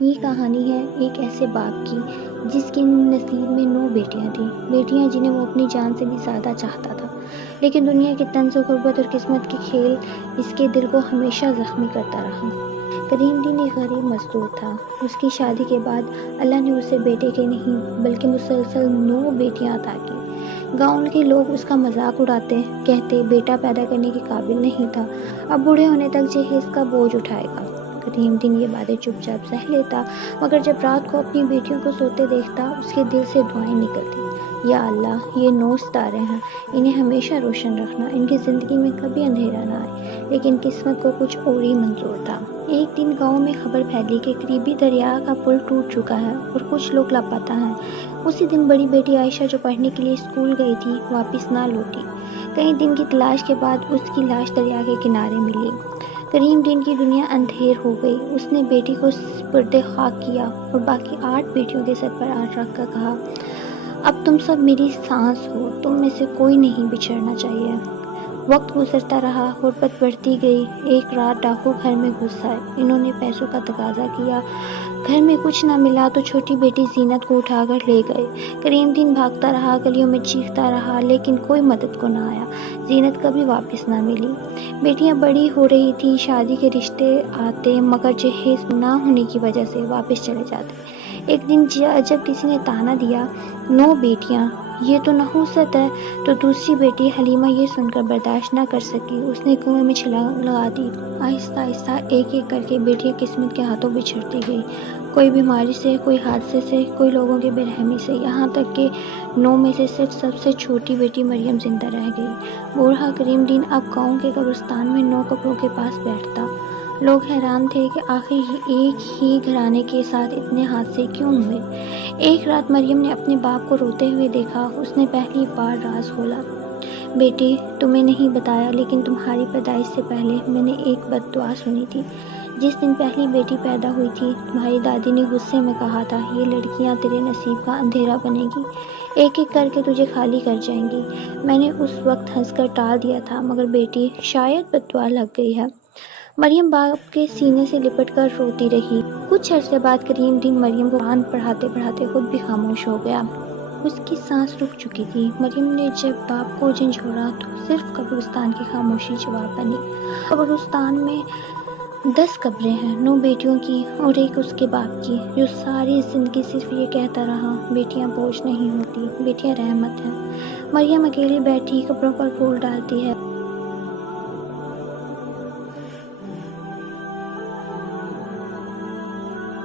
یہ کہانی ہے ایک ایسے باپ کی جس کی نصیب میں 9 بیٹیاں تھیں، بیٹیاں جنہیں وہ اپنی جان سے بھی زیادہ چاہتا تھا، لیکن دنیا کی طنز و غربت اور قسمت کے کھیل اس کے دل کو ہمیشہ زخمی کرتا رہا۔ کریم دین ایک غریب مزدور تھا۔ اس کی شادی کے بعد اللہ نے اسے بیٹے کے نہیں بلکہ مسلسل 9 بیٹیاں عطا کی۔ گاؤں کے لوگ اس کا مذاق اڑاتے، کہتے بیٹا پیدا کرنے کے قابل نہیں تھا، اب بوڑھے ہونے تک جہیز کا بوجھ اٹھائے گا۔ کریم دین یہ باتیں چپ چاپ سہ لیتا، مگر جب رات کو اپنی بیٹیوں کو سوتے دیکھتا اس کے دل سے دعائیں نکلتی، یا اللہ یہ 9 ستارے ہیں، انہیں ہمیشہ روشن رکھنا، ان کی زندگی میں کبھی اندھیرا نہ آئے۔ لیکن قسمت کو کچھ اور ہی منظور تھا۔ ایک دن گاؤں میں خبر پھیلی کہ قریبی دریا کا پل ٹوٹ چکا ہے اور کچھ لوگ لاپتہ ہیں۔ اسی دن بڑی بیٹی عائشہ جو پڑھنے کے لیے اسکول گئی تھی واپس نہ لوٹی۔ کئی دن کی تلاش کے بعد اس کی لاش دریا کے کنارے ملی۔ کریم دین کی دنیا اندھیر ہو گئی۔ اس نے بیٹی کو سپرد خاک کیا اور باقی 8 بیٹیوں کے سر پر ہاتھ رکھ کر کہا، اب تم سب میری سانس ہو، تم میں سے کوئی نہیں بچھڑنا چاہیے۔ وقت گزرتا رہا، غربت بڑھتی گئی۔ ایک رات ڈاکو گھر میں گھس آئے۔ انہوں نے پیسوں کا تقاضا کیا۔ گھر میں کچھ نہ ملا تو چھوٹی بیٹی زینت کو اٹھا کر لے گئے۔ کریم دین بھاگتا رہا، گلیوں میں چیختا رہا، لیکن کوئی مدد کو نہ آیا۔ زینت کبھی واپس نہ ملی۔ بیٹیاں بڑی ہو رہی تھیں، شادی کے رشتے آتے، مگر جہیز نہ ہونے کی وجہ سے واپس چلے جاتے۔ ایک دن جب کسی نے طعنہ دیا، 9 بیٹیاں، یہ تو نحوست ہے، تو دوسری بیٹی حلیمہ یہ سن کر برداشت نہ کر سکی، اس نے کنویں میں چھلانگ لگا دی۔ آہستہ آہستہ ایک ایک کر کے بیٹیاں قسمت کے ہاتھوں بچھڑتی گئی، کوئی بیماری سے، کوئی حادثے سے، کوئی لوگوں کی بے رحمی سے، یہاں تک کہ 9 میں سے صرف سب سے چھوٹی بیٹی مریم زندہ رہ گئی۔ بوڑھا کریم دین اب گاؤں کے قبرستان میں 9 قبروں کے پاس بیٹھتا۔ لوگ حیران تھے کہ آخر ایک ہی گھرانے کے ساتھ اتنے حادثے کیوں ہوئے۔ ایک رات مریم نے اپنے باپ کو روتے ہوئے دیکھا۔ اس نے پہلی بار راز کھولا، بیٹی تمہیں نہیں بتایا، لیکن تمہاری پیدائش سے پہلے میں نے ایک بد دعا سنی تھی۔ جس دن پہلی بیٹی پیدا ہوئی تھی، تمہاری دادی نے غصے میں کہا تھا، یہ لڑکیاں تیرے نصیب کا اندھیرا بنے گی، ایک ایک کر کے تجھے خالی کر جائیں گی۔ میں نے اس وقت ہنس کر ٹال دیا تھا، مگر بیٹی شاید بد دعا لگ گئی ہے۔ مریم باپ کے سینے سے لپٹ کر روتی رہی۔ کچھ عرصے بعد کریم دین مریم کو قرآن پڑھاتے پڑھاتے خود بھی خاموش ہو گیا۔ اس کی سانس رک چکی تھی۔ مریم نے جب باپ کو جھنجھوڑا تو صرف قبرستان کی خاموشی جواب بنی۔ قبرستان میں 10 قبریں ہیں، 9 بیٹیوں کی اور ایک اس کے باپ کی، جو ساری زندگی صرف یہ کہتا رہا، بیٹیاں بوجھ نہیں ہوتی، بیٹیاں رحمت ہیں۔ مریم اکیلی بیٹھی قبروں پر پھول ڈالتی ہے،